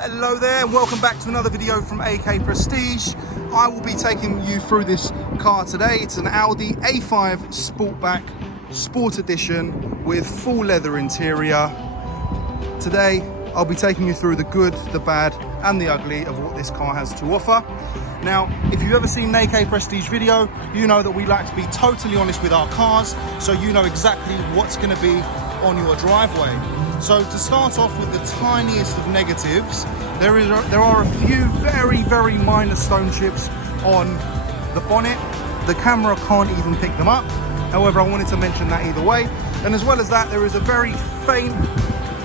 Hello there and welcome back to another video from AK Prestige. I will be taking you through this car today. It's an Audi A5 Sportback Sport Edition with full leather interior. Today I'll be taking you through the good, the bad and the ugly of what this car has to offer. Now, if you've ever seen an AK Prestige video, you know that we like to be totally honest with our cars, so you know exactly what's going to be on your driveway. So to start off with the tiniest of negatives, there are a few very minor stone chips on the bonnet. The camera can't even pick them up. However, I wanted to mention that either way. And as well as that, there is a very faint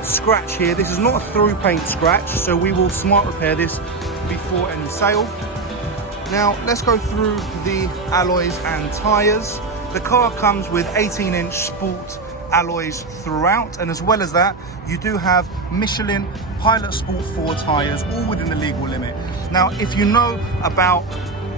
scratch here. This is not a through paint scratch, so we will smart repair this before any sale. Now, let's go through the alloys and tyres. The car comes with 18-inch sport alloys throughout, and as well as that, you do have Michelin Pilot Sport 4 tyres, all within the legal limit. Now, if you know about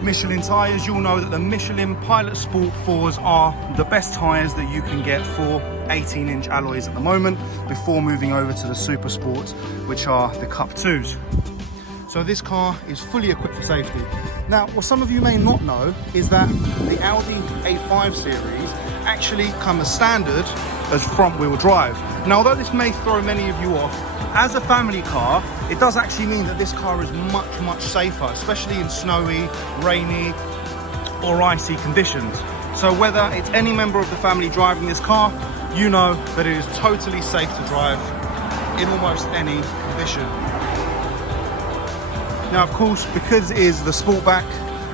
Michelin tyres, you'll know that the Michelin Pilot Sport 4s are the best tyres that you can get for 18-inch alloys at the moment, before moving over to the Super Sports, which are the Cup 2s. So this car is fully equipped for safety. Now, what some of you may not know is that the Audi A5 series actually come as standard as front wheel drive. Now, although this may throw many of you off, as a family car, it does actually mean that this car is much safer, especially in snowy, rainy or icy conditions. So whether it's any member of the family driving this car, you know that it is totally safe to drive in almost any condition. Now, of course, because it is the Sportback,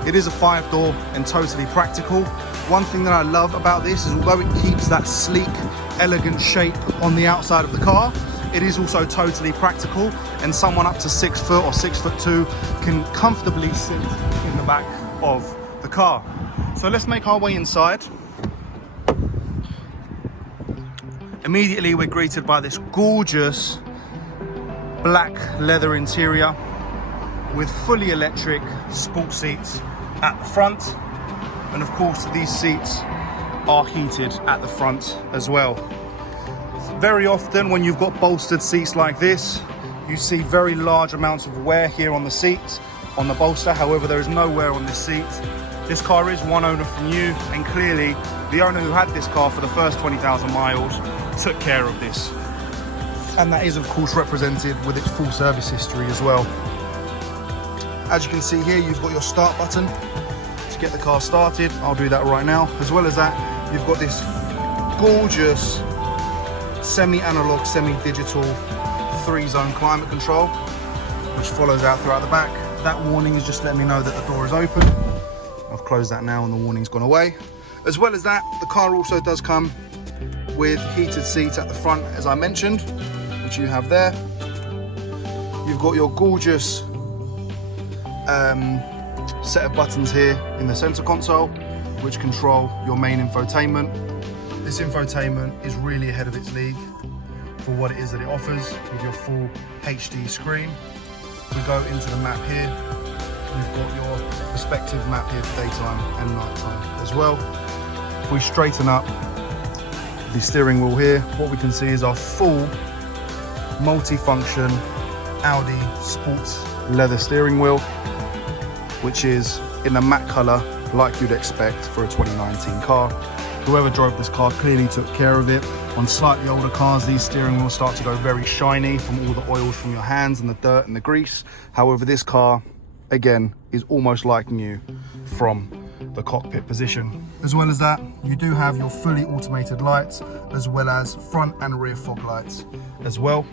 it is a 5-door and totally practical. One thing that I love about this is, although it keeps that sleek, elegant shape on the outside of the car, it is also totally practical, and someone up to 6 foot or 6'2" can comfortably sit in the back of the car. So let's make our way inside. Immediately we're greeted by this gorgeous black leather interior with fully electric sport seats at the front, and of course these seats are heated at the front as well. Very often when you've got bolstered seats like this, you see very large amounts of wear here on the seat, on the bolster. However, there is no wear on this seat. This car is one owner from you, and clearly the owner who had this car for the first 20,000 miles took care of this, and that is of course represented with its full service history as well. As you can see here, you've got your start button to get the car started. I'll do that right now. As well as that, you've got this gorgeous semi-analog, semi-digital 3-zone climate control, which follows out throughout the back. That warning is just letting me know that the door is open. I've closed that now and the warning's gone away. As well as that, the car also does come with heated seats at the front, as I mentioned, which you have there. You've got your gorgeous set of buttons here in the center console, which control your main infotainment. This infotainment is really ahead of its league for what it is that it offers, with your full HD screen. If we go into the map here, we've got your respective map here for daytime and nighttime as well. If we straighten up the steering wheel here, what we can see is our full multi-function Audi sports leather steering wheel, which is in the matte color like you'd expect for a 2019 car. Whoever drove this car clearly took care of it. On slightly older cars, these steering wheels start to go very shiny from all the oils from your hands and the dirt and the grease. However, this car, again, is almost like new from the cockpit position. As well as that, you do have your fully automated lights, as well as front and rear fog lights as well.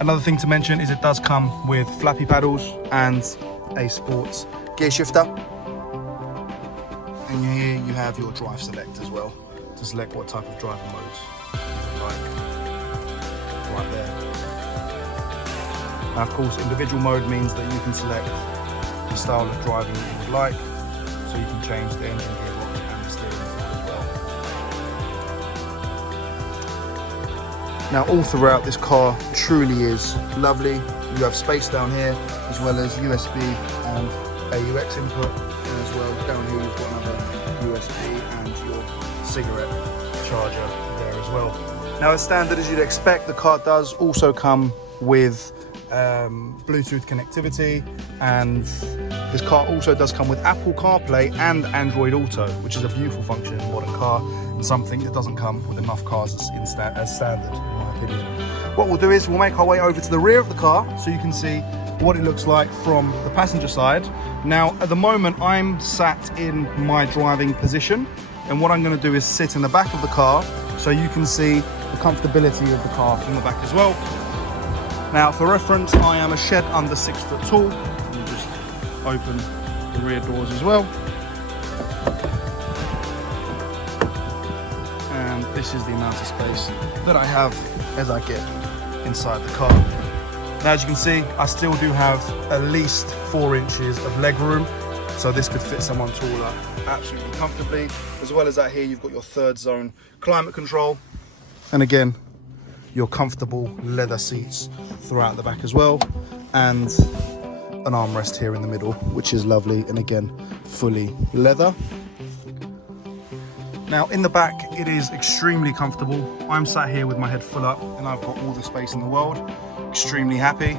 Another thing to mention is it does come with flappy paddles and a sports gear shifter. And here you have your drive select as well, to select what type of driving modes you would like, right there. Now, of course, individual mode means that you can select the style of driving that you would like, so you can change the engine, gearbox and the steering wheel as well. Now, all throughout, this car truly is lovely. You have space down here, as well as USB and AUX input, and as well down here you've got another USB and your cigarette charger there as well. Now, as standard as you'd expect, the car does also come with Bluetooth connectivity, and this car also does come with Apple CarPlay and Android Auto, which is a beautiful function in a modern car and something that doesn't come with enough cars as standard, in my opinion. What we'll do is we'll make our way over to the rear of the car so you can see what it looks like from the passenger side. Now, at the moment, I'm sat in my driving position, and what I'm going to do is sit in the back of the car so you can see the comfortability of the car from the back as well. Now, for reference, I am a shed under 6 foot tall. We'll just open the rear doors as well. And this is the amount of space that I have as I get inside the car. Now, as you can see, I still do have at least 4 inches of leg room, so this could fit someone taller absolutely comfortably. As well as that, here you've got your 3rd zone climate control, and again, your comfortable leather seats throughout the back as well, and an armrest here in the middle, which is lovely, and again, fully leather. Now, in the back, it is extremely comfortable. I'm sat here with my head full up, and I've got all the space in the world. Extremely happy.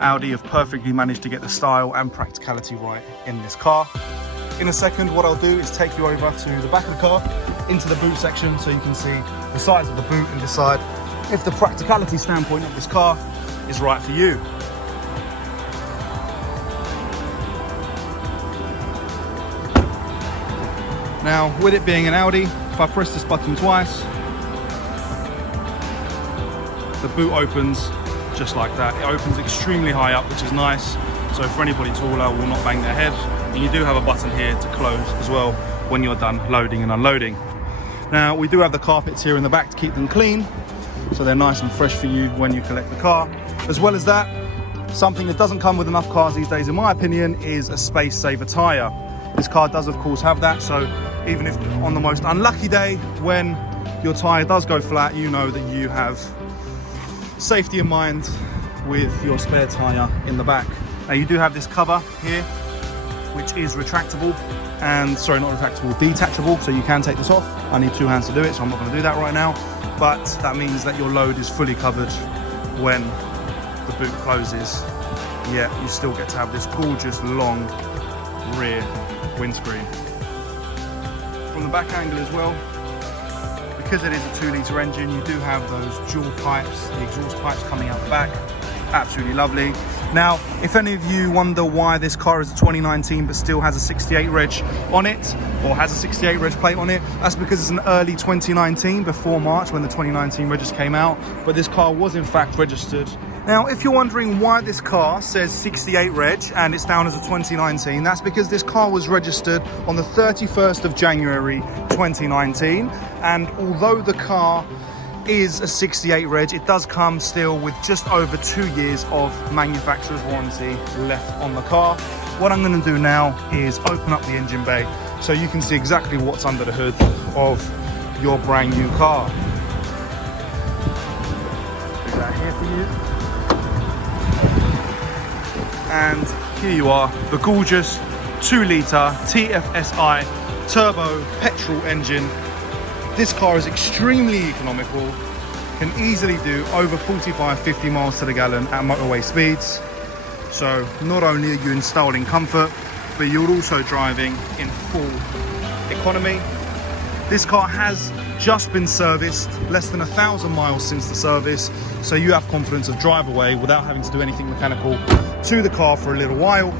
Audi have perfectly managed to get the style and practicality right in this car. In a second, what I'll do is take you over to the back of the car, into the boot section, so you can see the size of the boot and decide if the practicality standpoint of this car is right for you. Now, with it being an Audi, if I press this button twice, the boot opens just like that. It opens extremely high up, which is nice. So for anybody taller, will not bang their head. And you do have a button here to close as well when you're done loading and unloading. Now, we do have the carpets here in the back to keep them clean, so they're nice and fresh for you when you collect the car. As well as that, something that doesn't come with enough cars these days, in my opinion, is a space saver tyre. This car does of course have that, so even if on the most unlucky day when your tyre does go flat, you know that you have safety in mind with your spare tyre in the back. Now, you do have this cover here, which is retractable, and sorry, not retractable, detachable, so you can take this off. I need 2 hands to do it, so I'm not going to do that right now. But that means that your load is fully covered when the boot closes. Yet you still get to have this gorgeous long rear windscreen. From the back angle as well, because it is a 2-litre engine, you do have those dual pipes, the exhaust pipes coming out the back. Absolutely lovely. Now, if any of you wonder why this car is a 2019 but still has a 68 reg on it, or has a 68 reg plate on it, that's because it's an early 2019, before March when the 2019 registers came out, but this car was in fact registered. Now, if you're wondering why this car says 68 reg and it's down as a 2019, that's because this car was registered on the 31st of January 2019, and although the car is a 68 reg, it does come still with just over 2 years of manufacturer's warranty left on the car. What I'm going to do now is open up the engine bay so you can see exactly what's under the hood of your brand new car. Do that here for you. And here you are, the gorgeous 2-litre TFSI turbo petrol engine. This car is extremely economical, can easily do over 45-50 miles to the gallon at motorway speeds. So not only are you installing comfort, but you're also driving in full economy. This car has just been serviced, less than 1,000 miles since the service, so you have confidence of drive away without having to do anything mechanical to the car for a little while.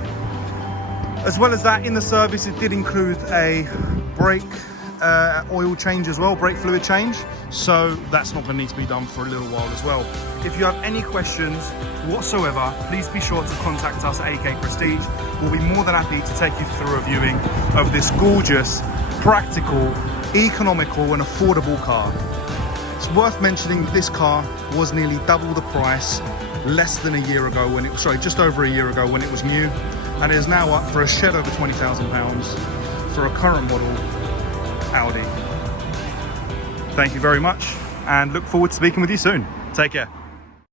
As well as that, in the service it did include a brake oil change as well, brake fluid change, so that's not going to need to be done for a little while as well. If you have any questions whatsoever, please be sure to contact us at AK Prestige. We'll be more than happy to take you through a viewing of this gorgeous, practical, economical and affordable car. It's worth mentioning that this car was nearly double the price less than a year ago when it was, sorry, just over a year ago when it was new, and it is now up for a shed over £20,000 for a current model Audi. Thank you very much and look forward to speaking with you soon. Take care.